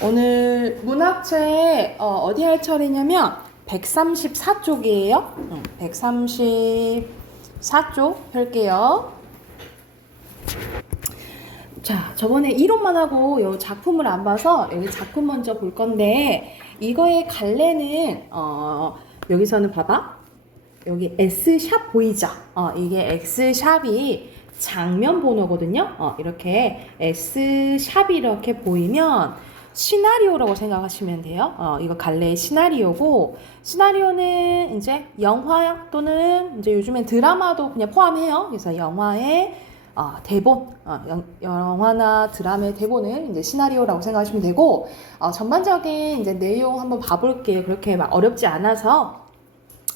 오늘 문학책 어디 할 차례냐면 134쪽이에요. 134쪽 펼게요. 자, 저번에 이론만 하고 요 작품을 안 봐서 여기 작품 먼저 볼 건데 이거의 갈래는 여기서는 봐봐. 여기 S샵 보이죠? 이게 X샵이 장면 번호거든요. 이렇게 S샵이 이렇게 보이면 시나리오라고 생각하시면 돼요. 이거 갈래의 시나리오고, 시나리오는 이제 영화 또는 이제 요즘엔 드라마도 그냥 포함해요. 그래서 영화의 대본, 영화나 드라마의 대본을 이제 시나리오라고 생각하시면 되고, 전반적인 이제 내용 한번 봐볼게요. 그렇게 막 어렵지 않아서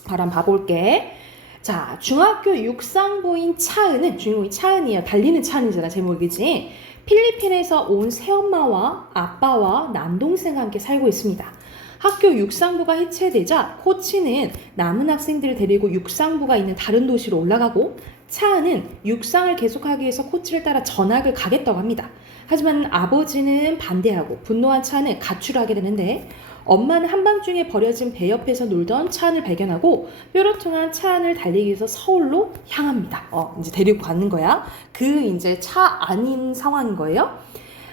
바로 한번 봐볼게. 자, 중학교 육상부인 차은은, 주인공이 차은이에요. 달리는 차은이잖아, 제목이지. 필리핀에서 온 새엄마와 아빠와 남동생과 함께 살고 있습니다. 학교 육상부가 해체되자 코치는 남은 학생들을 데리고 육상부가 있는 다른 도시로 올라가고, 차은은 육상을 계속하기 위해서 코치를 따라 전학을 가겠다고 합니다. 하지만 아버지는 반대하고 분노한 차은은 가출을 하게 되는데, 엄마는 한밤중에 버려진 배 옆에서 놀던 차은을 발견하고 뾰로통한 차은을 달리기 위해서 서울로 향합니다. 이제 데리고 가는 거야. 그 이제 차 아닌 상황인 거예요.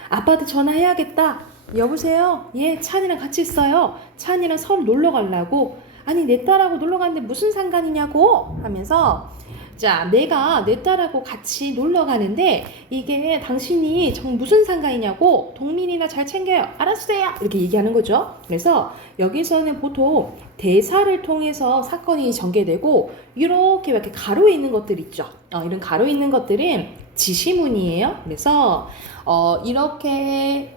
아빠한테 전화해야겠다. 여보세요? 예, 차은이랑 같이 있어요. 차은이랑 서울 놀러 가려고. 아니, 내 딸하고 놀러 가는데 무슨 상관이냐고 하면서, 자, 내가 내 딸하고 같이 놀러 가는데 이게 당신이 정 무슨 상관이냐고. 동민이나 잘 챙겨요. 알았어요. 이렇게 얘기하는 거죠. 그래서 여기서는 보통 대사를 통해서 사건이 전개되고 이렇게 가로 있는 것들 있죠. 이런 가로 있는 것들은 지시문이에요. 그래서 이렇게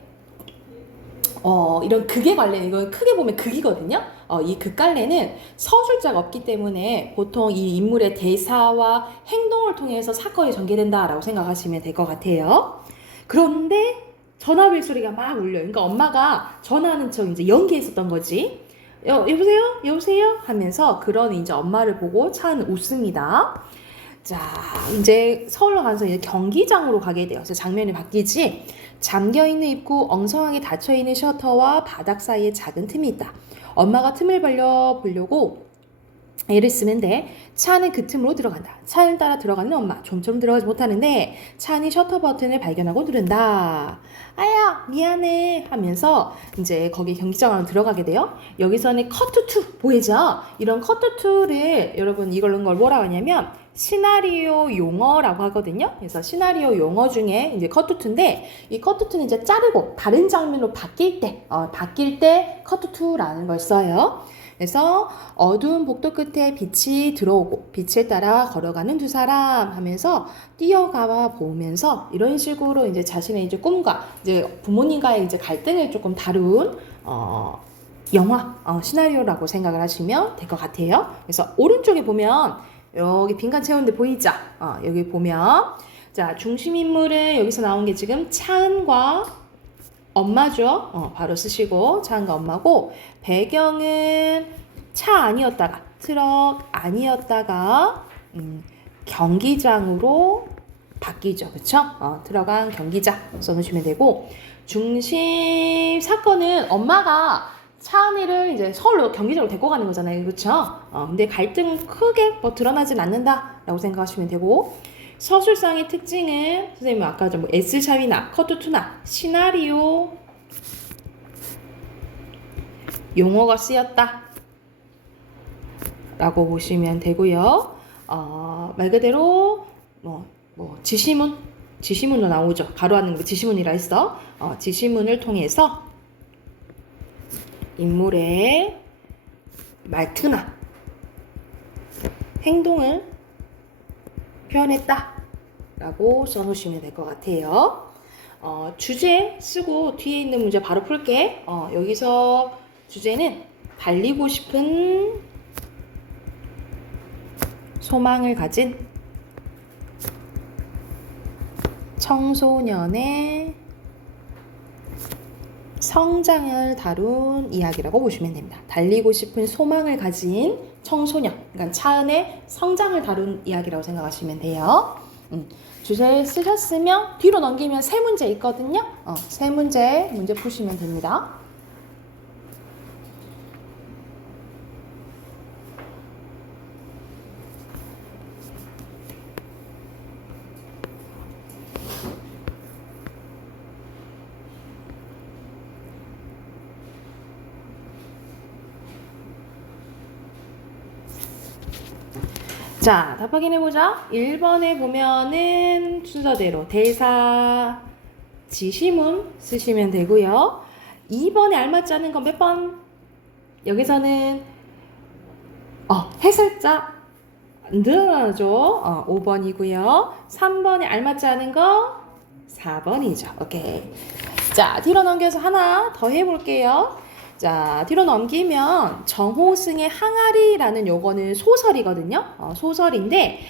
이런 극에 관련, 이건 크게 보면 극이거든요. 이 극갈래는 서술자가 없기 때문에 보통 이 인물의 대사와 행동을 통해서 사건이 전개된다라고 생각하시면 될 것 같아요. 그런데 전화벨 소리가 막 울려요. 그러니까 엄마가 전화하는 척 이제 연기했었던 거지. 여보세요? 여보세요? 하면서 그런 이제 엄마를 보고 차은은 웃습니다. 자, 이제 서울로 가서 이제 경기장으로 가게 돼요. 그래서 장면이 바뀌지. 잠겨있는 입구, 엉성하게 닫혀있는 셔터와 바닥 사이에 작은 틈이 있다. 엄마가 틈을 벌려보려고 애를 쓰면 돼. 차는 그 틈으로 들어간다. 차를 따라 들어가는 엄마. 좀처럼 들어가지 못하는데 차는 셔터 버튼을 발견하고 누른다. 아야, 미안해 하면서 이제 거기 경기장으로 들어가게 돼요. 여기서는 커트2 보이죠? 이런 커트2를 여러분 이런 걸 뭐라고 하냐면 시나리오 용어라고 하거든요. 그래서 시나리오 용어 중에 이제 커트2인데 이 커트2는 이제 자르고 다른 장면으로 바뀔 때 커트2라는 걸 써요. 그래서 어두운 복도 끝에 빛이 들어오고 빛을 따라 걸어가는 두 사람 하면서 뛰어가 보면서 이런 식으로 이제 자신의 이제 꿈과 이제 부모님과의 이제 갈등을 조금 다룬 영화 시나리오라고 생각을 하시면 될 것 같아요. 그래서 오른쪽에 보면 여기 빈칸 채우는 데 보이죠? 여기 보면 자, 중심 인물은 여기서 나온 게 지금 차은과 엄마죠. 바로 쓰시고 차은과 엄마고, 배경은 차 아니었다가 트럭 아니었다가 경기장으로 바뀌죠. 그쵸? 들어간 경기장 써놓으시면 되고, 중심 사건은 엄마가 차은이를 이제 서울로 경기장으로 데리고 가는 거잖아요. 그쵸? 근데 갈등은 크게 뭐 드러나진 않는다라고 생각하시면 되고, 서술상의 특징은 선생님 아까 뭐 S샵이나 커트2나 시나리오 용어가 쓰였다 라고 보시면 되고요. 말 그대로 지시문도 나오죠. 가로하는 거 지시문이라 했어. 지시문을 통해서 인물의 말투나 행동을 표현했다 라고 써놓으시면 될 것 같아요. 주제 쓰고 뒤에 있는 문제 바로 풀게. 여기서 주제는 달리고 싶은 소망을 가진 청소년의 성장을 다룬 이야기라고 보시면 됩니다. 달리고 싶은 소망을 가진 청소년, 그러니까 차은의 성장을 다룬 이야기라고 생각하시면 돼요. 주제 쓰셨으면 뒤로 넘기면 세 문제 있거든요. 세 문제 푸시면 됩니다. 자, 답 확인해보자. 1번에 보면은 순서대로 대사, 지시문 쓰시면 되고요. 2번에 알맞지 않은 건 몇 번? 여기서는 해설자 늘어나죠. 5번이고요. 3번에 알맞지 않은 거 4번이죠. 오케이. 자, 뒤로 넘겨서 하나 더 해볼게요. 자, 뒤로 넘기면 정호승의 항아리라는 요거는 소설이거든요. 소설인데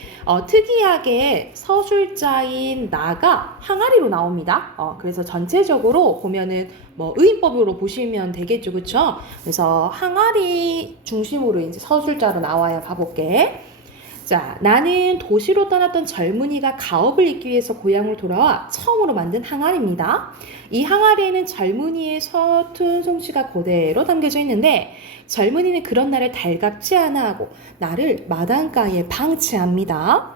특이하게 서술자인 나가 항아리로 나옵니다. 그래서 전체적으로 보면은 뭐 의인법으로 보시면 되겠죠, 그쵸? 그래서 항아리 중심으로 이제 서술자로 나와요. 봐볼게. 자, 나는 도시로 떠났던 젊은이가 가업을 잇기 위해서 고향으로 돌아와 처음으로 만든 항아리입니다. 이 항아리에는 젊은이의 서툰 솜씨가 그대로 담겨져 있는데 젊은이는 그런 나를 달갑지 않아 하고 나를 마당가에 방치합니다.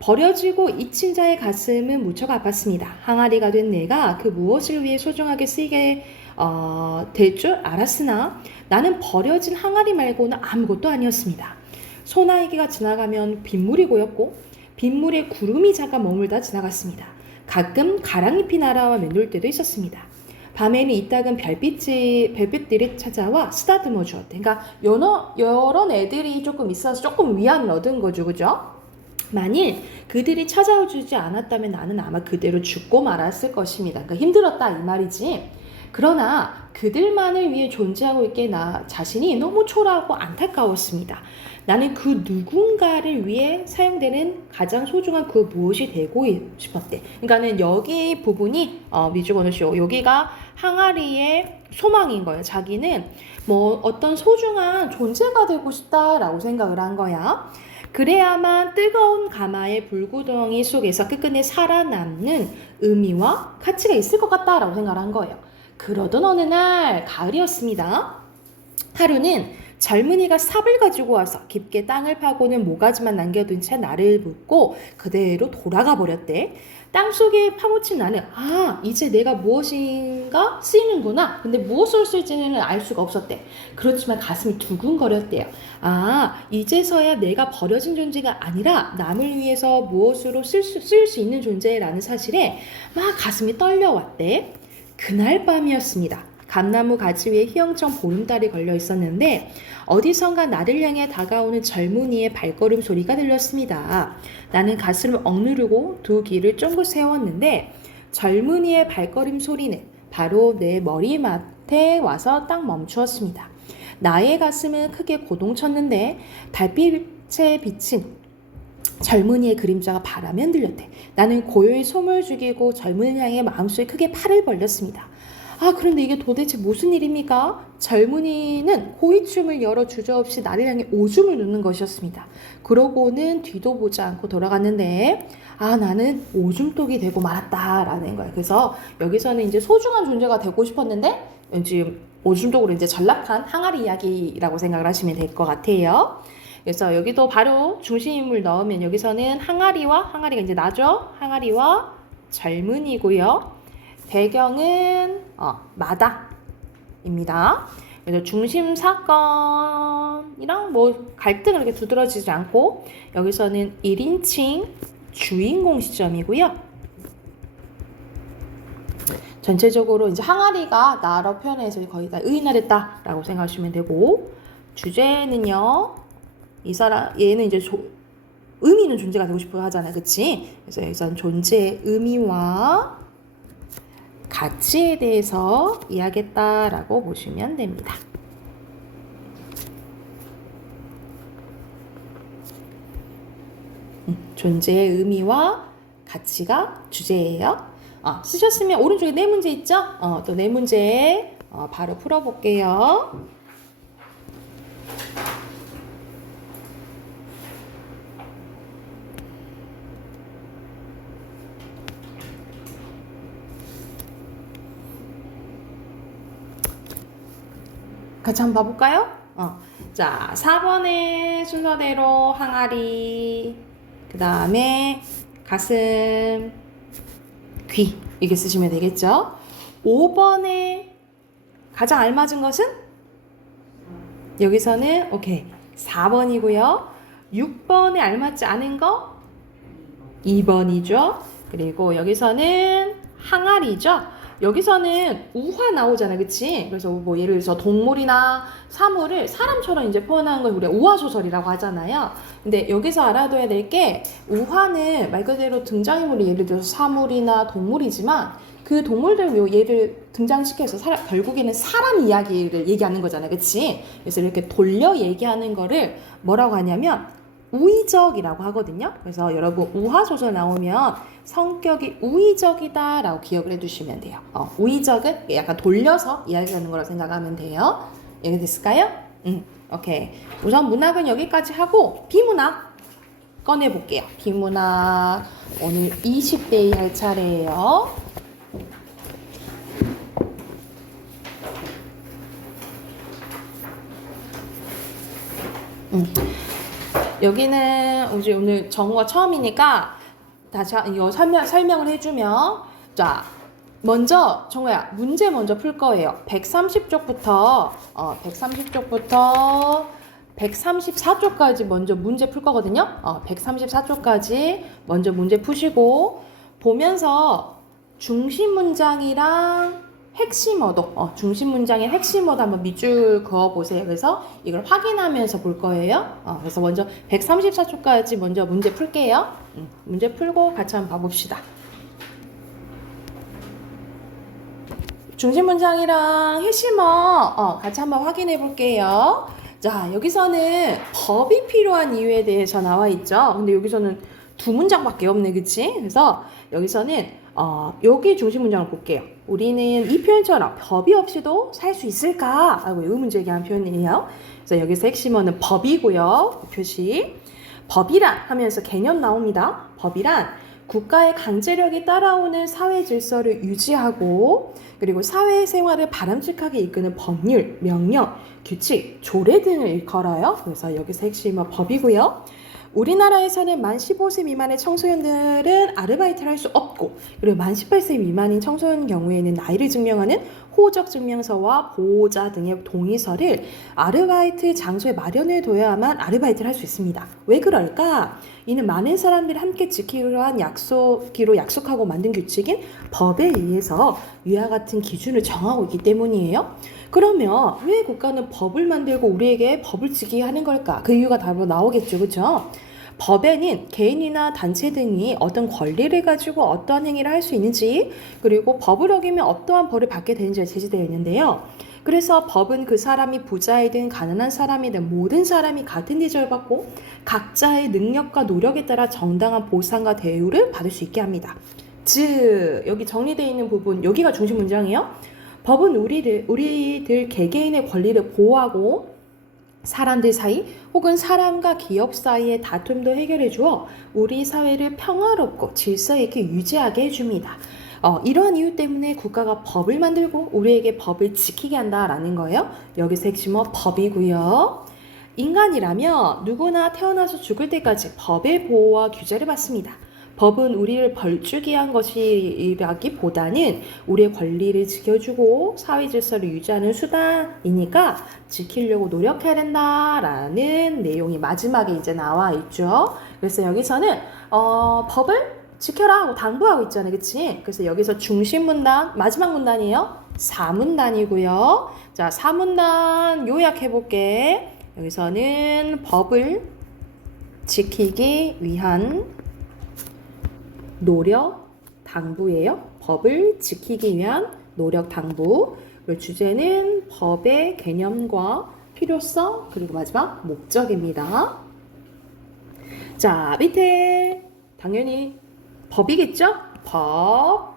버려지고 잊힌 자의 가슴은 무척 아팠습니다. 항아리가 된 내가 그 무엇을 위해 소중하게 쓰이게 될 줄 알았으나 나는 버려진 항아리 말고는 아무것도 아니었습니다. 소나기가 지나가면 빗물이 고였고 빗물에 구름이 작아 머물다 지나갔습니다. 가끔 가랑잎이 날아와 맴돌 때도 있었습니다. 밤에는 이따금 별빛들이 찾아와 쓰다듬어 주었대. 그러니까 여러 애들이 조금 있어서 조금 위안을 얻은 거죠, 그죠? 만일 그들이 찾아와 주지 않았다면 나는 아마 그대로 죽고 말았을 것입니다. 그러니까 힘들었다 이 말이지. 그러나 그들만을 위해 존재하고 있기에 나 자신이 너무 초라하고 안타까웠습니다. 나는 그 누군가를 위해 사용되는 가장 소중한 그 무엇이 되고 싶었대. 그러니까는 여기 부분이 미주건우쇼 여기가 항아리의 소망인 거예요. 자기는 뭐 어떤 소중한 존재가 되고 싶다라고 생각을 한 거야. 그래야만 뜨거운 가마의 불구덩이 속에서 끝끝내 살아남는 의미와 가치가 있을 것 같다라고 생각을 한 거예요. 그러던 어느 날 가을이었습니다. 하루는 젊은이가 삽을 가지고 와서 깊게 땅을 파고는 모가지만 남겨둔 채 나를 묻고 그대로 돌아가 버렸대. 땅속에 파묻힌 나는 이제 내가 무엇인가 쓰이는구나. 근데 무엇으로 쓸지는 알 수가 없었대. 그렇지만 가슴이 두근거렸대요. 이제서야 내가 버려진 존재가 아니라 남을 위해서 무엇으로 쓸 수 있는 존재라는 사실에 막 가슴이 떨려왔대. 그날 밤이었습니다. 감나무 가지 위에 휘영청 보름달이 걸려 있었는데 어디선가 나를 향해 다가오는 젊은이의 발걸음 소리가 들렸습니다. 나는 가슴을 억누르고 두 귀를 쫑긋 세웠는데 젊은이의 발걸음 소리는 바로 내 머리맡에 와서 딱 멈추었습니다. 나의 가슴은 크게 고동쳤는데 달빛에 비친 젊은이의 그림자가 바람에 흔들렸대. 나는 고요히 숨을 죽이고 젊은이를 향해 마음속에 크게 팔을 벌렸습니다. 그런데 이게 도대체 무슨 일입니까? 젊은이는 호위춤을 열어 주저없이 나를 향해 오줌을 누는 것이었습니다. 그러고는 뒤도 보지 않고 돌아갔는데 나는 오줌독이 되고 말았다라는 거예요. 그래서 여기서는 이제 소중한 존재가 되고 싶었는데 지금 오줌독으로 이제 전락한 항아리 이야기라고 생각을 하시면 될 것 같아요. 그래서 여기도 바로 중심을 넣으면 여기서는 항아리가 이제 나죠? 항아리와 젊은이고요. 배경은 마다입니다. 그래서 중심 사건이랑 뭐 갈등을 이렇게 두드러지지 않고 여기서는 1인칭 주인공 시점이고요. 전체적으로 이제 항아리가 나로 표현해서 거의 다 의인화됐다라고 생각하시면 되고 주제는요. 얘는 이제 의미 있는 존재가 되고 싶어 하잖아요, 그치? 그래서 여기서는 존재의 의미와 가치에 대해서 이야기했다라고 보시면 됩니다. 존재의 의미와 가치가 주제예요. 쓰셨으면 오른쪽에 네 문제 있죠? 또 네 문제 바로 풀어볼게요. 같이 한번 봐볼까요? 자, 4번의 순서대로 항아리, 그 다음에 가슴, 귀 이렇게 쓰시면 되겠죠? 5번에 가장 알맞은 것은? 여기서는 오케이 4번이고요. 6번에 알맞지 않은 거 2번이죠. 그리고 여기서는 항아리죠. 여기서는 우화 나오잖아, 그치? 그래서 뭐 예를 들어서 동물이나 사물을 사람처럼 이제 표현하는 걸 우리가 우화소설이라고 하잖아요. 근데 여기서 알아둬야 될 게 우화는 말 그대로 등장인물이 예를 들어서 사물이나 동물이지만 그 동물들 얘를 등장시켜서 결국에는 사람 이야기를 얘기하는 거잖아, 그치? 그래서 이렇게 돌려 얘기하는 거를 뭐라고 하냐면 우의적이라고 하거든요. 그래서 여러분 우화소설 나오면 성격이 우의적이다 라고 기억을 해두시면 돼요. 우의적은 약간 돌려서 이야기하는 거라고 생각하면 돼요. 이해됐을까요? 오케이. 우선 문학은 여기까지 하고 비문학 꺼내볼게요. 비문학 오늘 20대 할 차례예요. 여기는 오늘 정우가 처음이니까 다시 이거 설명을 해주면, 자 먼저 정우야 문제 먼저 풀 거예요. 130쪽부터 134쪽까지 먼저 문제 풀 거거든요. 134쪽까지 먼저 문제 푸시고 보면서 중심 문장이랑 핵심 어도, 중심 문장의 핵심 어도 한번 밑줄 그어 보세요. 그래서 이걸 확인하면서 볼 거예요. 그래서 먼저 134쪽까지 먼저 문제 풀게요. 문제 풀고 같이 한번 봐봅시다. 중심 문장이랑 핵심어 같이 한번 확인해 볼게요. 자, 여기서는 법이 필요한 이유에 대해서 나와 있죠. 근데 여기서는 두 문장밖에 없네, 그치? 그래서 여기서는 여기 중심 문장을 볼게요. 우리는 이 표현처럼 법이 없이도 살 수 있을까? 하고 의문 제기한 표현이에요. 그래서 여기서 핵심어는 법이고요. 표시. 법이란 하면서 개념 나옵니다. 법이란 국가의 강제력이 따라오는 사회 질서를 유지하고 그리고 사회생활을 바람직하게 이끄는 법률, 명령, 규칙, 조례 등을 일컬어요. 그래서 여기서 핵심은 법이고요. 우리나라에서는 만 15세 미만의 청소년들은 아르바이트를 할 수 없고 그리고 만 18세 미만인 청소년 경우에는 나이를 증명하는 호적 증명서와 보호자 등의 동의서를 아르바이트 장소에 마련해 둬야만 아르바이트를 할 수 있습니다. 왜 그럴까? 이는 많은 사람들이 함께 지키기로 한 약속하고 만든 규칙인 법에 의해서 위와 같은 기준을 정하고 있기 때문이에요. 그러면 왜 국가는 법을 만들고 우리에게 법을 지키게 하는 걸까? 그 이유가 답으로 나오겠죠, 그렇죠? 법에는 개인이나 단체 등이 어떤 권리를 가지고 어떠한 행위를 할 수 있는지 그리고 법을 어기면 어떠한 벌을 받게 되는지가 제시되어 있는데요. 그래서 법은 그 사람이 부자이든 가난한 사람이든 모든 사람이 같은 대접을 받고 각자의 능력과 노력에 따라 정당한 보상과 대우를 받을 수 있게 합니다. 즉 여기 정리되어 있는 부분 여기가 중심 문장이에요. 법은 우리들 개개인의 권리를 보호하고 사람들 사이 혹은 사람과 기업 사이의 다툼도 해결해 주어 우리 사회를 평화롭고 질서 있게 유지하게 해줍니다. 이러한 이유 때문에 국가가 법을 만들고 우리에게 법을 지키게 한다라는 거예요. 여기서 핵심은 법이고요. 인간이라면 누구나 태어나서 죽을 때까지 법의 보호와 규제를 받습니다. 법은 우리를 벌주기 위한 것이라기보다는 우리의 권리를 지켜주고 사회 질서를 유지하는 수단이니까 지키려고 노력해야 된다라는 내용이 마지막에 이제 나와 있죠. 그래서 여기서는 법을 지켜라 하고 당부하고 있잖아요, 그치? 그래서 여기서 중심 문단 마지막 문단이에요. 4문단이고요. 자, 4문단 요약해볼게. 여기서는 법을 지키기 위한 노력 당부예요. 법을 지키기 위한 노력 당부. 그리고 주제는 법의 개념과 필요성 그리고 마지막 목적입니다. 자, 밑에 당연히 법이겠죠? 법.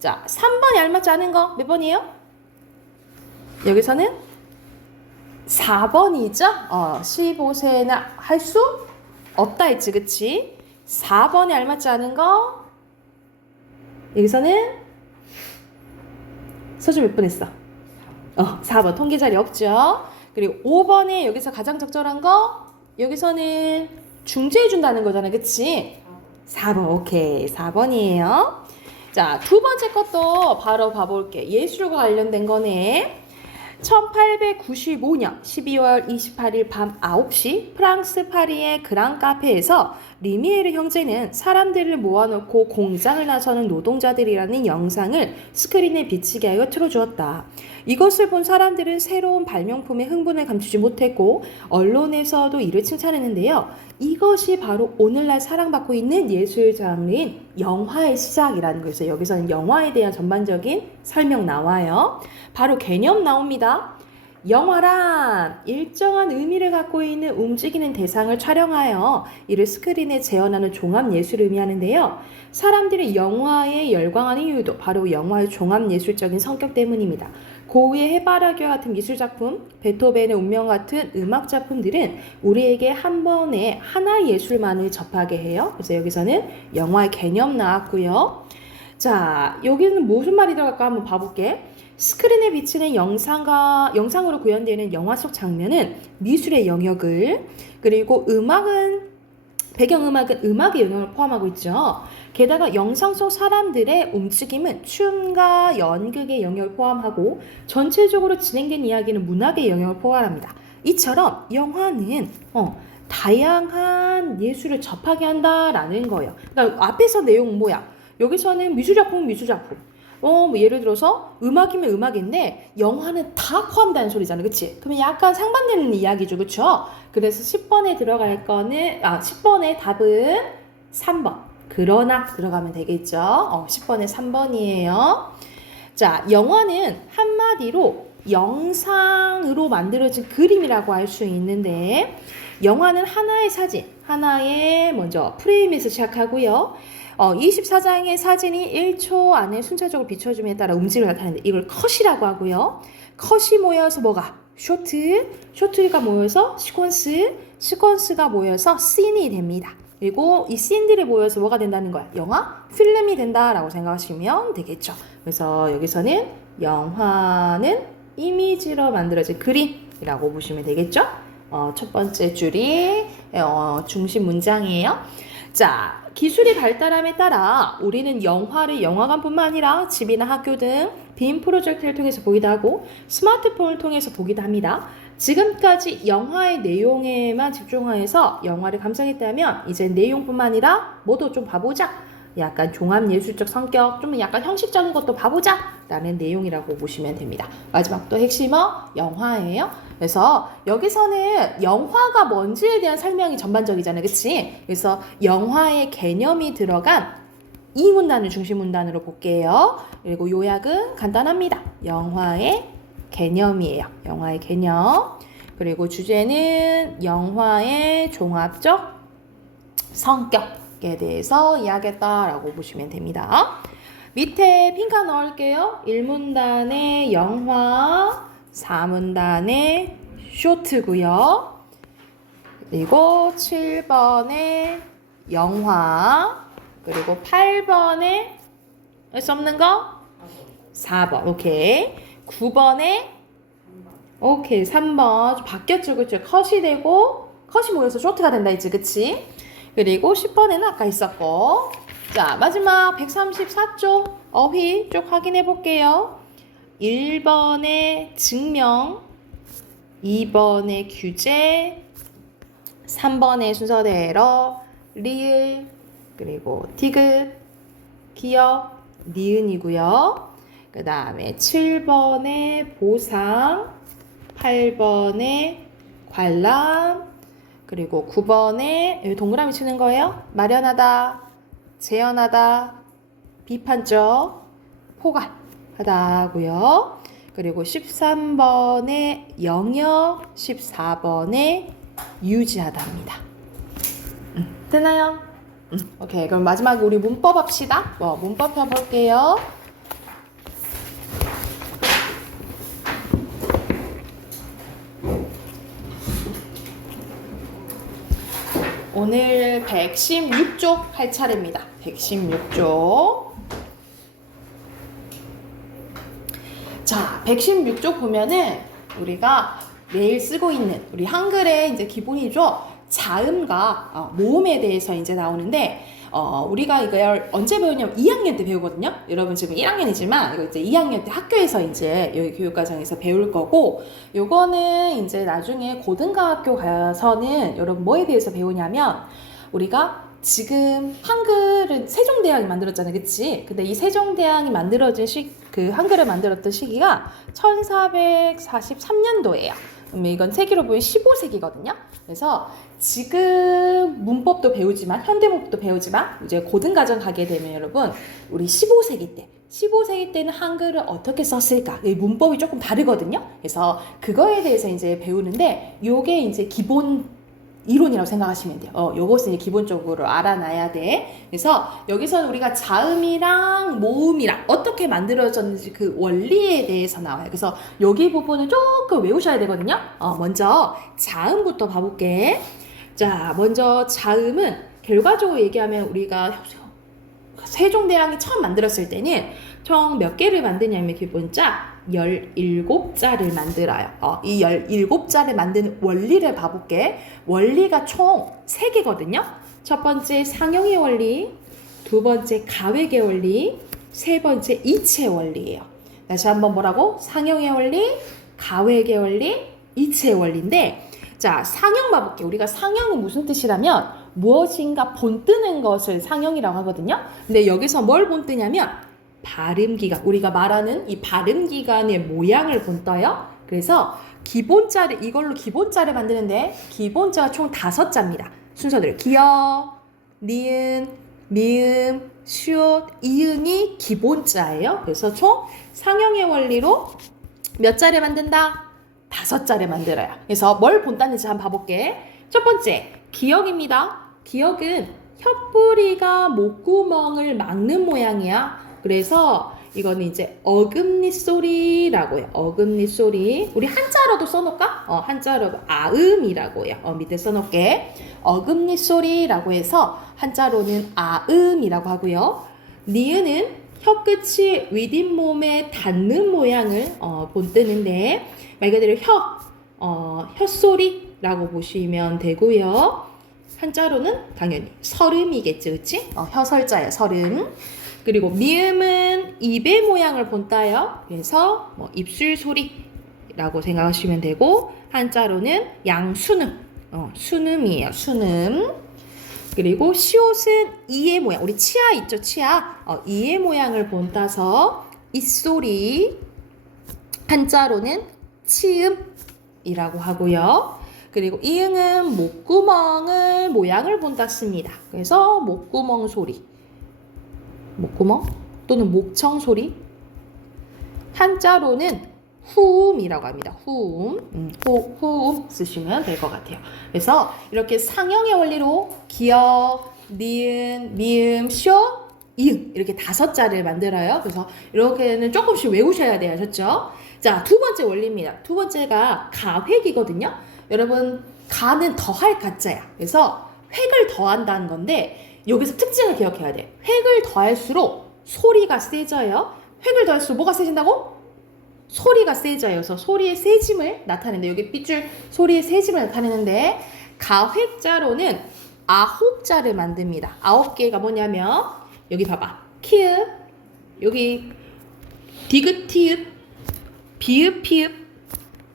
자, 3번이 알맞지 않은 거 몇 번이에요? 여기서는 4번이죠? 15세나 할 수 없다 했지, 그치? 4번에 알맞지 않은 거 여기서는 서준 몇 번 했어? 4번 통계 자리 없죠. 그리고 5번에 여기서 가장 적절한 거 여기서는 중재해 준다는 거잖아. 그치? 4번. 오케이. 4번이에요. 자, 두 번째 것도 바로 봐볼게. 예술과 관련된 거네. 1895년 12월 28일 밤 9시 프랑스 파리의 그랑 카페에서 리미에르 형제는 사람들을 모아놓고 공장을 나서는 노동자들이라는 영상을 스크린에 비치게 하여 틀어주었다. 이것을 본 사람들은 새로운 발명품에 흥분을 감추지 못했고 언론에서도 이를 칭찬했는데요. 이것이 바로 오늘날 사랑받고 있는 예술 장르인 영화의 시작이라는 거였어요. 여기서는 영화에 대한 전반적인 설명 나와요. 바로 개념 나옵니다. 영화란 일정한 의미를 갖고 있는 움직이는 대상을 촬영하여 이를 스크린에 재현하는 종합예술을 의미하는데요. 사람들이 영화에 열광하는 이유도 바로 영화의 종합예술적인 성격 때문입니다. 고흐의 해바라기와 같은 미술작품, 베토벤의 운명 같은 음악작품들은 우리에게 한 번에 하나의 예술만을 접하게 해요. 그래서 여기서는 영화의 개념 나왔고요. 자, 여기는 무슨 말이 들어갈까 한번 봐볼게. 스크린에 비치는 영상으로 구현되는 영화 속 장면은 미술의 영역을, 그리고 배경음악은 음악의 영역을 포함하고 있죠. 게다가 영상 속 사람들의 움직임은 춤과 연극의 영역을 포함하고 전체적으로 진행된 이야기는 문학의 영역을 포함합니다. 이처럼 영화는 다양한 예술을 접하게 한다라는 거예요. 그러니까 앞에서 내용 뭐야? 여기서는 미술작품은 미술작품. 뭐 예를 들어서 음악이면 음악인데 영화는 다 포함된다는 소리잖아. 그치? 그러면 약간 상반되는 이야기죠. 그쵸? 그래서 10번에 들어갈 거는 10번의 답은 3번. 그러나 들어가면 되겠죠. 10번에 3번이에요. 자, 영화는 한마디로 영상으로 만들어진 그림이라고 할 수 있는데 영화는 하나의 사진, 하나의 먼저 프레임에서 시작하고요. 24장의 사진이 1초 안에 순차적으로 비춰줌에 따라 움직임을 나타내는데 이걸 컷이라고 하고요. 컷이 모여서 뭐가? 쇼트가 모여서 시퀀스가 모여서 씬이 됩니다. 그리고 이 씬들이 모여서 뭐가 된다는 거야? 영화 필름이 된다라고 생각하시면 되겠죠. 그래서 여기서는 영화는 이미지로 만들어진 그림이라고 보시면 되겠죠. 첫 번째 줄이 중심 문장이에요. 자, 기술이 발달함에 따라 우리는 영화를 영화관뿐만 아니라 집이나 학교 등 빔 프로젝터를 통해서 보기도 하고 스마트폰을 통해서 보기도 합니다. 지금까지 영화의 내용에만 집중해서 영화를 감상했다면 이제 내용뿐만 아니라 뭐도 좀 봐보자. 약간 종합예술적 성격, 좀 약간 형식적인 것도 봐보자 라는 내용이라고 보시면 됩니다. 마지막 또 핵심은 영화예요. 그래서 여기서는 영화가 뭔지에 대한 설명이 전반적이잖아요. 그치? 그래서 영화의 개념이 들어간 이 문단을 중심 문단으로 볼게요. 그리고 요약은 간단합니다. 영화의 개념이에요. 영화의 개념. 그리고 주제는 영화의 종합적 성격에 대해서 이야기했다라고 보시면 됩니다. 밑에 핑크 넣을게요. 1문단에 영화, 4문단에 쇼트고요. 그리고 7번에 영화, 그리고 8번에 없는 거? 4번. 오케이. 9번에 오케이. 3번. 좀 바뀌었죠. 그쵸? 컷이 되고 컷이 모여서 쇼트가 된다 했지. 그치? 그리고 10번에는 아까 있었고. 자, 마지막 134쪽 어휘 쭉 확인해 볼게요. 1번에 증명, 2번에 규제, 3번의 순서대로 리을, 그리고 디귿, 기역, 니은이고요. 그 다음에 7번에 보상, 8번에 관람, 그리고 9번에 여기 동그라미 치는 거예요. 마련하다, 재현하다, 비판적, 포괄하다고요. 그리고 13번에 영역, 14번에 유지하다입니다. 됐나요? 오케이. 그럼 마지막에 우리 문법 합시다. 문법 해볼게요. 오늘 116쪽 할 차례입니다. 116쪽. 자, 116쪽 보면은 우리가 매일 쓰고 있는 우리 한글의 이제 기본이죠. 자음과 모음에 대해서 이제 나오는데, 우리가 이걸 언제 배우냐면 2학년 때 배우거든요. 여러분 지금 1학년이지만 이거 이제 2학년 때 학교에서 이제 여기 교육과정에서 배울 거고, 요거는 이제 나중에 고등학교 가서는 여러분 뭐에 대해서 배우냐면, 우리가 지금 한글은 세종대왕이 만들었잖아요. 그치? 근데 이 세종대왕이 만들어진 그 한글을 만들었던 시기가 1443년도예요. 이건 세기로 보면 15세기거든요. 그래서 지금 문법도 배우지만, 현대문법도 배우지만, 이제 고등과정 가게 되면 여러분, 우리 15세기 때는 한글을 어떻게 썼을까? 이 문법이 조금 다르거든요. 그래서 그거에 대해서 이제 배우는데, 요게 이제 기본 이론이라고 생각하시면 돼요. 요것은 기본적으로 알아놔야 돼. 그래서 여기서는 우리가 자음이랑 모음이랑 어떻게 만들어졌는지 그 원리에 대해서 나와요. 그래서 여기 부분은 조금 외우셔야 되거든요. 먼저 자음부터 봐볼게. 자, 먼저 자음은 결과적으로 얘기하면 우리가 세종대왕이 처음 만들었을 때는 총 몇 개를 만드냐면 기본자 17자를 만들어요. 이 17자를 만드는 원리를 봐볼게. 원리가 총 3개거든요. 첫 번째 상형의 원리, 두 번째 가획의 원리, 세 번째 이체 원리예요. 다시 한번 뭐라고? 상형의 원리, 가획의 원리, 이체 원리인데, 자, 상형 봐볼게. 우리가 상형은 무슨 뜻이라면 무엇인가 본뜨는 것을 상형이라고 하거든요. 근데 여기서 뭘 본뜨냐면 발음기관, 우리가 말하는 이 발음기관의 모양을 본떠요. 그래서 기본자를, 이걸로 기본자를 만드는데 기본자가 총 5자입니다. 순서대로 기어, 니은, 미음, 시옷, 이응이 기본자예요. 그래서 총 상형의 원리로 몇 자를 만든다? 5자를 만들어요. 그래서 뭘 본다는지 한번 봐볼게. 첫 번째, 기역입니다. 기역은 혀뿌리가 목구멍을 막는 모양이야. 그래서 이거는 이제 어금니 소리라고 해요. 어금니 소리. 우리 한자로도 써놓을까? 한자로 아음이라고 해요. 밑에 써놓을게. 어금니 소리라고 해서 한자로는 아음이라고 하고요. 니은은 혀끝이 윗잇몸에 닿는 모양을 본뜨는데 말 그대로 혀소리라고 보시면 되고요. 한자로는 당연히 설음이겠죠, 그치? 혀설자예요, 설음. 그리고 미음은 입의 모양을 본따요. 그래서 입술 소리라고 생각하시면 되고, 한자로는 양순음, 순음이에요, 순음. 그리고 시옷은 이의 모양, 우리 치아 있죠, 치아. 이의 모양을 본따서 입소리, 한자로는 치음이라고 하고요. 그리고 이응은 목구멍을 모양을 본땄습니다. 그래서 목구멍 소리, 목구멍 또는 목청 소리. 한자로는 후음이라고 합니다. 후음, 후음 쓰시면 될 것 같아요. 그래서 이렇게 상형의 원리로 기역, 니은, 미음, 시옷, 이응 이렇게 5자를 만들어요. 그래서 이렇게는 조금씩 외우셔야 돼요. 아셨죠? 자, 두 번째 원리입니다. 두 번째가 가획이거든요. 여러분, 가는 더할 가자야. 그래서 획을 더한다는 건데 여기서 특징을 기억해야 돼. 획을 더할수록 소리가 세져요. 획을 더할수록 뭐가 세진다고? 소리가 세져요. 그래서 소리의 세짐을 나타내는데 여기 삐줄 소리의 세짐을 나타내는데 가획자로는 9자를 만듭니다. 9개가 뭐냐면 여기 봐봐. 키읔, 여기 디귿, 티읕, 비읍, 피읍,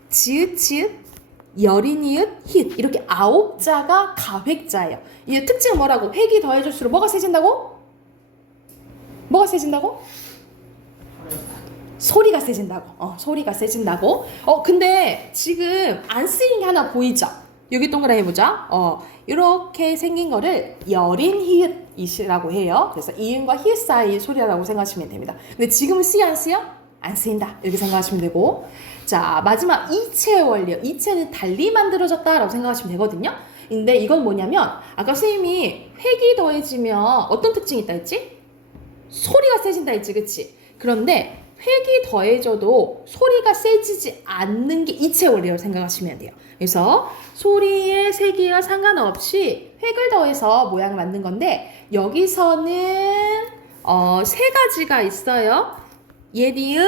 지읒, 치읒, 여린이읒, 히읗 이렇게 9자가 가획자예요. 이 특징은 뭐라고? 획이 더해질수록 뭐가 세진다고? 뭐가 세진다고? 소리가 세진다고. 소리가 세진다고. 근데 지금 안 쓰인 게 하나 보이죠? 여기 동그라미 해보자. 이렇게 생긴 거를 여린 히읗이라고 해요. 그래서 이응과 히읗 사이 소리라고 생각하시면 됩니다. 근데 지금은 쓰여 안 쓰여? 안 쓰인다. 이렇게 생각하시면 되고. 자, 마지막 이체 원리요. 이체는 달리 만들어졌다라고 생각하시면 되거든요. 근데 이건 뭐냐면 아까 선생님이 획이 더해지면 어떤 특징이 있다 했지? 소리가 세진다 했지, 그치? 그런데 획이 더해져도 소리가 세지지 않는 게 이체 원리라고 생각하시면 돼요. 그래서 소리의 세기와 상관없이 획을 더해서 모양을 만든 건데 여기서는 3가지가 있어요. 예디응,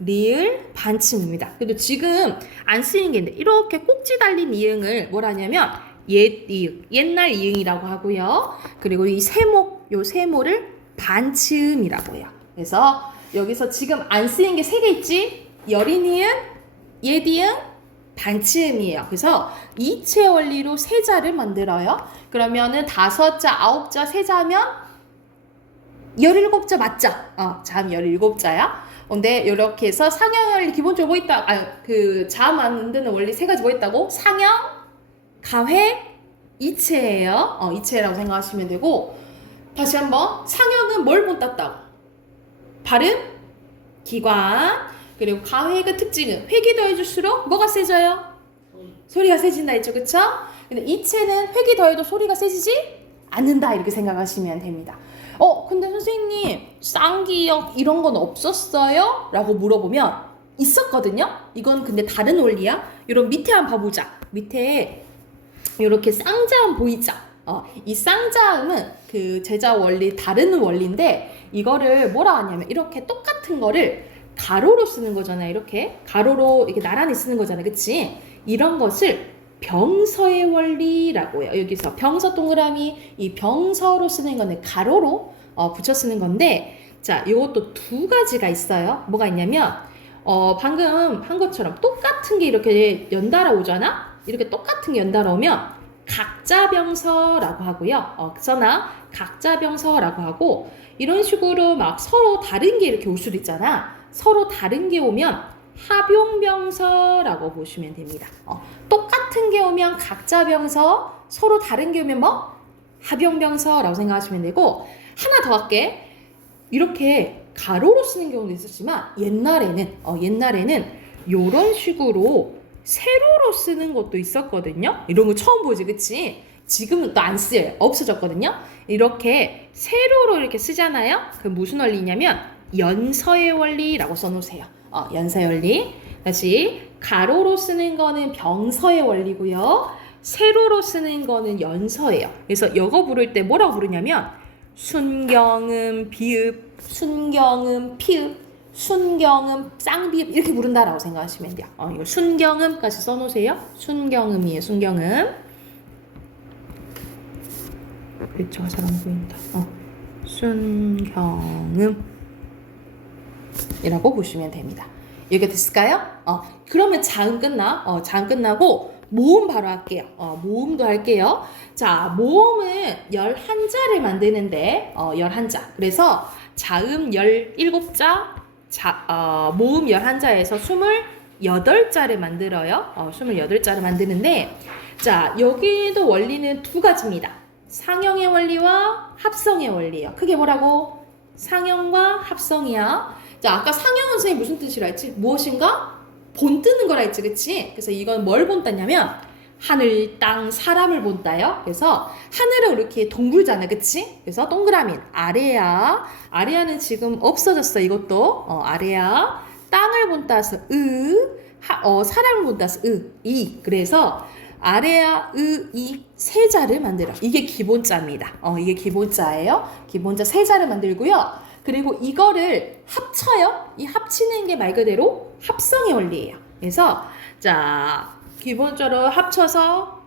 리을 반침입니다. 그래도 지금 안 쓰이는 게 있는데 이렇게 꼭지 달린 이응을 뭐라 하냐면 옛 이응, 옛날 이응이라고 하고요. 그리고 이 세모, 요 세모를 반침이라고 해요. 그래서 여기서 지금 안 쓰인 게 3개 있지? 여린 이응, 옛 이응, 반침이에요. 그래서 이체 원리로 세자를 만들어요. 그러면은 5자, 9자, 세자면 17자 맞죠? 자음 17자야. 근데 이렇게 해서 상형 원리 기본적으로 뭐 있다? 자음 만드는 원리 3가지 뭐 있다고? 상형, 가회, 이체예요. 이체라고 생각하시면 되고, 다시 한번 상형은 뭘 본땄다고? 발음, 기관, 그리고 가회의 특징은 획이 더해질수록 뭐가 세져요? 소리가 세진다 했죠, 그쵸? 근데 이체는 획이 더해도 소리가 세지지 않는다 이렇게 생각하시면 됩니다. 근데 선생님 쌍기역 이런 건 없었어요? 라고 물어보면 있었거든요. 이건 근데 다른 원리야. 이런 밑에 한번 봐보자. 밑에 이렇게 쌍자음 보이죠? 이 쌍자음은 그 제자 원리 다른 원리인데 이거를 뭐라 하냐면 이렇게 똑같은 거를 가로로 쓰는 거잖아요. 이렇게 가로로 이렇게 나란히 쓰는 거잖아요. 그치? 이런 것을 병서의 원리라고 해요. 여기서 병서 동그라미 이 병서로 쓰는 거는 가로로 붙여 쓰는 건데 자, 이것도 2가지가 있어요. 뭐가 있냐면 방금 한 것처럼 똑같은 게 이렇게 연달아 오잖아? 이렇게 똑같은 게 연달아 오면 각자병서라고 하고요. 써나 각자병서라고 하고 이런 식으로 막 서로 다른 게 이렇게 올 수도 있잖아. 서로 다른 게 오면 합용병서라고 보시면 됩니다. 똑같은 게 오면 각자병서, 서로 다른 게 오면 뭐? 합용병서라고 생각하시면 되고 하나 더 할게. 이렇게 가로로 쓰는 경우도 있었지만 옛날에는 이런 식으로 세로로 쓰는 것도 있었거든요. 이런 거 처음 보지, 그치? 지금은 또 안 쓰여요. 없어졌거든요. 이렇게 세로로 이렇게 쓰잖아요. 그럼 무슨 원리냐면 연서의 원리라고 써놓으세요. 연서의 원리. 다시 가로로 쓰는 거는 병서의 원리고요. 세로로 쓰는 거는 연서예요. 그래서 이거 부를 때 뭐라고 부르냐면 순경음 비읍, 순경음 피읍, 순경음 쌍비읍 이렇게 부른다라고 생각하시면 돼요. 이거 순경음까지 써놓으세요. 순경음이에요. 순경음. 글자가 잘 안 보인다. 순경음 이라고 보시면 됩니다. 이게 됐을까요? 그러면 자음 끝나. 자음 끝나고 모음 바로 할게요. 모음도 할게요. 자, 모음은 11자를 만드는데 11자. 그래서 자음 17자, 모음 11자에서 28자를 만들어요. 28자를 만드는데 자, 여기도 원리는 2가지입니다. 상형의 원리와 합성의 원리예요. 그게 뭐라고? 상형과 합성이야. 자, 아까 상형은 선생님 무슨 뜻이라 했지? 무엇인가? 본뜨는 거라 했지, 그치? 그래서 이건 뭘 본따냐면 하늘, 땅, 사람을 본따요. 그래서 하늘은 이렇게 동글잖아, 그치? 그래서 동그라미 아래야. 아래야는 지금 없어졌어, 이것도. 아래야. 땅을 본따서 사람을 본따서 이. 그래서 아래야, 이 세자를 만들어. 이게 기본자입니다. 이게 기본자예요. 기본자 세자를 만들고요. 그리고 이거를 합쳐요. 이 합치는 게 말 그대로 합성의 원리예요. 그래서 자, 기본적으로 합쳐서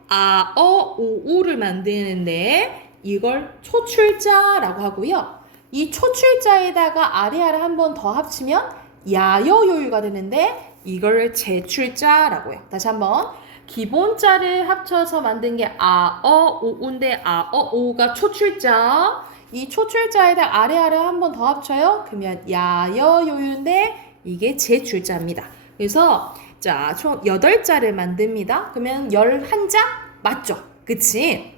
우를 만드는데 이걸 초출자라고 하고요. 이 초출자에다가 아래아를 한 번 더 합치면 야여요유가 되는데 이걸 제출자라고 해요. 다시 한번 기본자를 합쳐서 만든 게 우인데 우가 초출자. 이 초출자에다 아래아를 한 번 더 합쳐요. 그러면 야여요유인데 이게 제출자입니다. 그래서 자, 총 8자를 만듭니다. 그러면 11자 맞죠? 그치?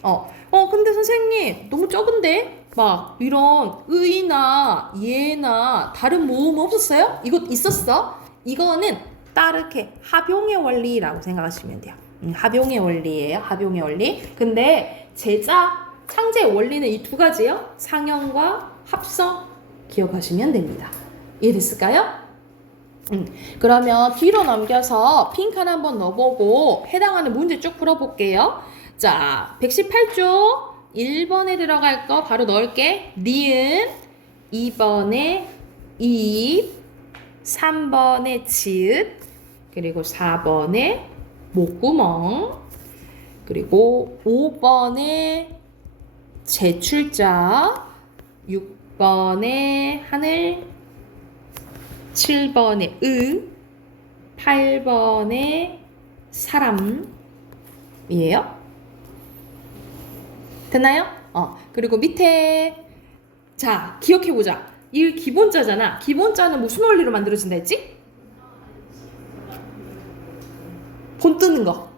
근데 선생님 너무 적은데? 막 이런 의나 예나 다른 모음 없었어요? 이거 있었어? 이거는 따르게 합용의 원리라고 생각하시면 돼요. 합용의 원리예요. 합용의 원리. 근데 제자 창제의 원리는 이 2가지예요. 상형과 합성 기억하시면 됩니다. 이해됐을까요? 그러면 뒤로 넘겨서 핑크 한번 넣어보고 해당하는 문제 쭉 풀어볼게요. 자, 118쪽 1번에 들어갈 거 바로 넣을게. 니은 2번에 입 3번에 지읒, 그리고 4번에 목구멍, 그리고 5번에 제출자, 6번에 하늘, 7번에 8번에 사람이에요. 됐나요? 그리고 밑에 자, 기억해보자. 이 기본자잖아. 기본자는 무슨 원리로 만들어진다 했지? 본 뜨는 거.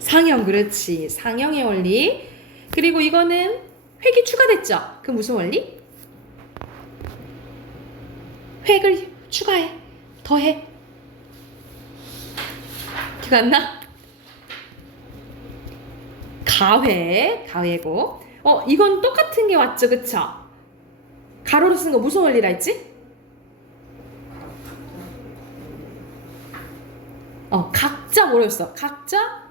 상형, 그렇지. 상형의 원리. 그리고 이거는 획이 추가됐죠? 그 무슨 원리? 획을 추가해. 더해. 기억 안 나? 가회고. 이건 똑같은 게 왔죠, 그쵸? 가로로 쓴 거 무슨 원리라 했지? 각자 뭐였어? 각자?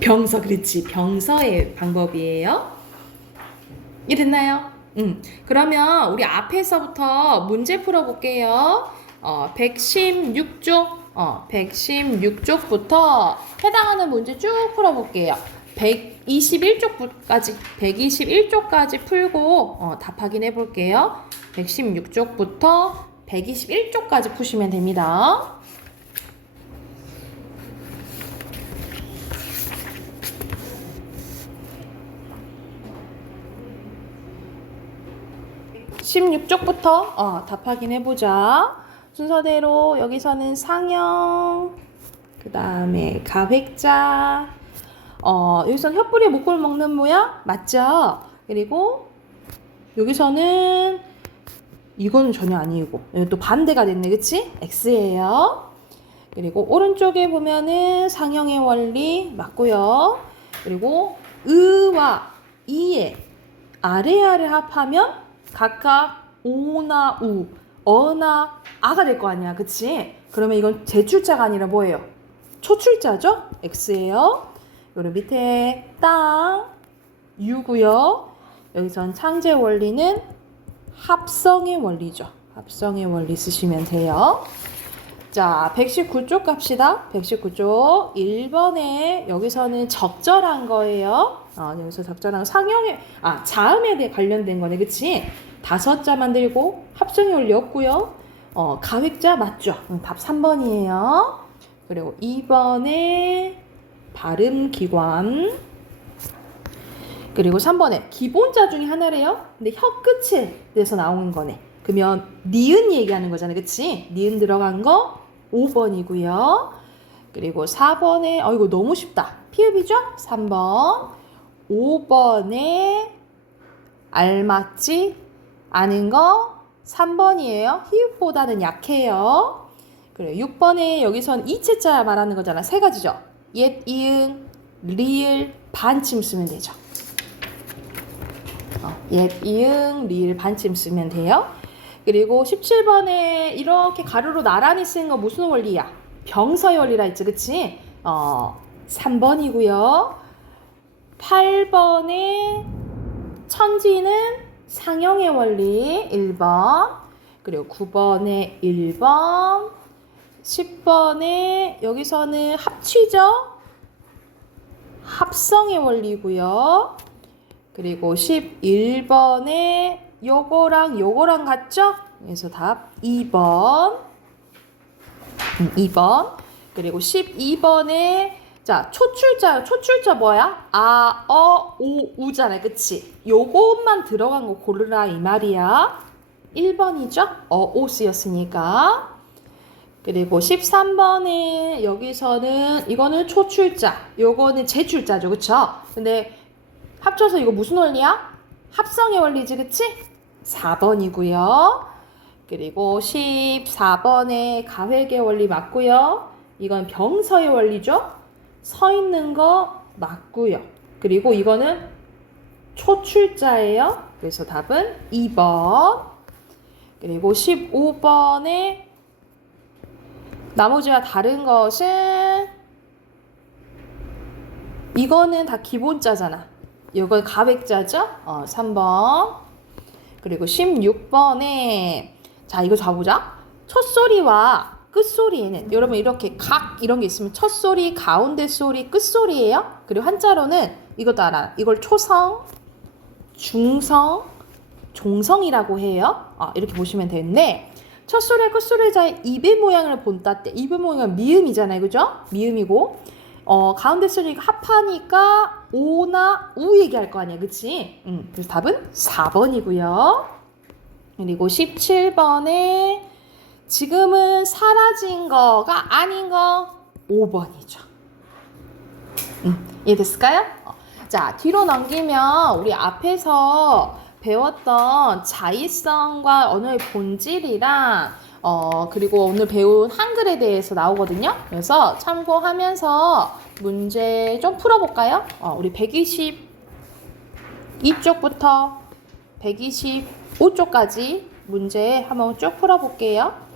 병서, 그렇지. 병서의 방법이에요. 이해됐나요? 그러면 우리 앞에서부터 문제 풀어볼게요. 116쪽. 116쪽부터 해당하는 문제 쭉 풀어볼게요. 121쪽까지 풀고 답 확인해 볼게요. 116쪽부터 121쪽까지 푸시면 됩니다. (16쪽부터) 답 확인해 보자. 순서대로 여기서는 상형, 그 다음에 가획자, 여기서는 혀뿌리에 목골 먹는 모양 맞죠? 그리고 여기서는 이거는 전혀 아니고 또 반대가 됐네, 그치? X예요. 그리고 오른쪽에 보면은 상형의 원리 맞고요. 그리고 의와 이의 아래아를 합하면 각각 오나 우, 어나 아가 될 거 아니야, 그치? 그러면 이건 제출자가 아니라 뭐예요? 초출자죠? X예요. 요리 밑에 땅 U고요. 여기선 창제 원리는 합성의 원리죠. 합성의 원리 쓰시면 돼요. 자, 119쪽 갑시다. 119쪽 1번에 여기서는 적절한 거예요. 여기서 적절한 상형의 자음에 대해 관련된 거네, 그치? 5자 만들고 합성의 원리 없고요. 가획자 맞죠? 답 3번이에요. 그리고 2번에 발음기관, 그리고 3번에 기본자 중에 하나래요. 근데 혀 끝에 대해서 나오는 거네. 그러면 니은 얘기하는 거잖아요, 그치? 니은 들어간 거 5번이고요. 그리고 4번에 이거 너무 쉽다. 피읍이죠? 3번. 5번에 알맞지 않은 거 3번이에요. 히읗보다는 약해요. 그리고 6번에 여기선 이체자 말하는 거잖아. 세 가지죠. 옛, 이응, 리을, 반침 쓰면 되죠. 옛, 이응, 리을, 반침 쓰면 돼요. 그리고 17번에 이렇게 가로로 나란히 쓰는 거 무슨 원리야? 병서의 원리라 했지, 그치? 3번이고요. 8번에 천지는 상형의 원리 1번, 그리고 9번에 1번, 10번에 여기서는 합치죠? 합성의 원리고요. 그리고 11번에 요거랑 같죠? 그래서 답 2번. 2번. 그리고 12번에 자, 초출자 뭐야? 아, 오, 우잖아, 그치? 요것만 들어간 거 고르라 이 말이야. 1번이죠? 오 쓰였으니까. 그리고 13번에 여기서는 이거는 초출자, 요거는 제출자죠, 그쵸? 근데 합쳐서 이거 무슨 원리야? 합성의 원리지, 그치? 4번이고요. 그리고 14번에 가획의 원리 맞고요. 이건 병서의 원리죠? 서 있는 거 맞고요. 그리고 이거는 초출자예요. 그래서 답은 2번. 그리고 15번에 나머지와 다른 것은 이거는 다 기본자잖아. 이건 가획자죠? 3번. 그리고 16번에 자, 이거 잡보자. 첫 소리와 끝 소리에는 여러분 이렇게 각 이런 게 있으면 첫 소리, 가운데 소리, 끝 소리예요. 그리고 한자로는 이것도 알아. 이걸 초성, 중성, 종성이라고 해요. 이렇게 보시면 되는데 첫 소리와 끝 소리의 자의 입의 모양을 본다 때 입의 모양은 미음이잖아요. 그죠? 미음이고 가운데 소리가 합하니까 오나 우 얘기할 거 아니야. 그치? 그래서 답은 4번이고요. 그리고 17번에 지금은 사라진 거가 아닌 거 5번이죠. 이해됐을까요? 자, 뒤로 넘기면 우리 앞에서 배웠던 자의성과 언어의 본질이랑 그리고 오늘 배운 한글에 대해서 나오거든요. 그래서 참고하면서 문제 좀 풀어볼까요? 우리 122쪽부터 125쪽까지 문제 한번 쭉 풀어볼게요.